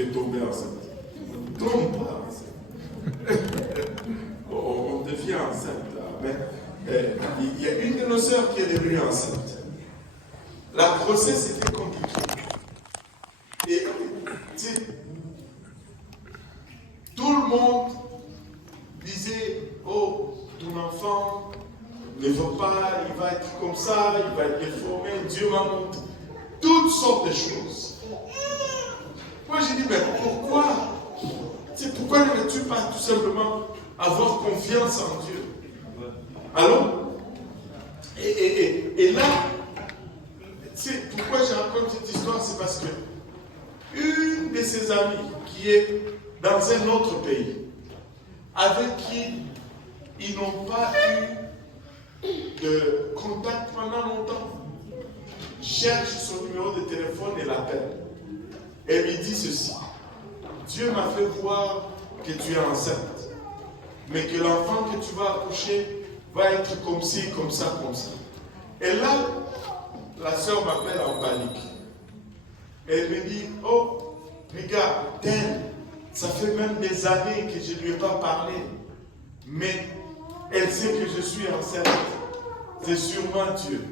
est tombé enceinte. On ne tombe pas enceinte. On devient enceinte. Mais il y a une de nos sœurs qui est devenue enceinte. La grossesse était compliquée. Et tout le monde disait, oh, ton enfant ne va pas, il va être comme ça, il va être déformé, Dieu m'a montré toutes sortes de choses. Moi j'ai dit, mais pourquoi ne veux-tu pas tout simplement avoir confiance en Dieu? Alors, et là, pourquoi je raconte cette histoire, c'est parce que une de ses amies qui est dans un autre pays, avec qui ils n'ont pas eu de contact pendant longtemps, cherche son numéro de téléphone et l'appelle. Et lui dit ceci: Dieu m'a fait voir que tu es enceinte, mais que l'enfant que tu vas accoucher va être comme ci, comme ça, comme ça. Et là, la sœur m'appelle en panique. Et elle me dit, oh, regarde, tel, ça fait même des années que je ne lui ai pas parlé, mais elle sait que je suis enceinte. C'est sûrement Dieu.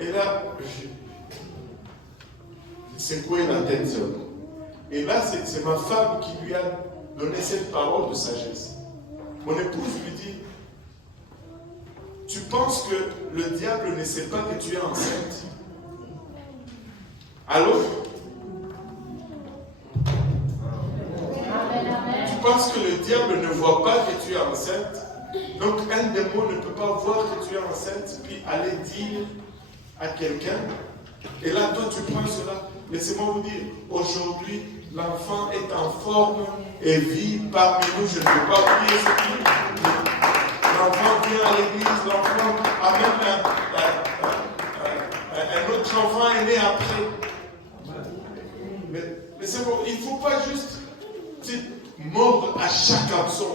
Et là, j'ai secoué la tête seulement. Et là, c'est ma femme qui lui a donné cette parole de sagesse. Mon épouse lui dit, tu penses que le diable ne sait pas que tu es enceinte? Alors, tu penses que le diable ne voit pas que tu es enceinte? Donc un démon ne peut pas voir que tu es enceinte, puis aller dire à quelqu'un. Et là, toi, tu prends cela. Laissez-moi vous dire, aujourd'hui, l'enfant est en forme et vit parmi nous. Je ne peux pas oublier ce qui l'enfant vient à l'église, l'enfant amène un autre enfant est né après. Mais c'est bon, il ne faut pas juste mordre à chaque hameçon.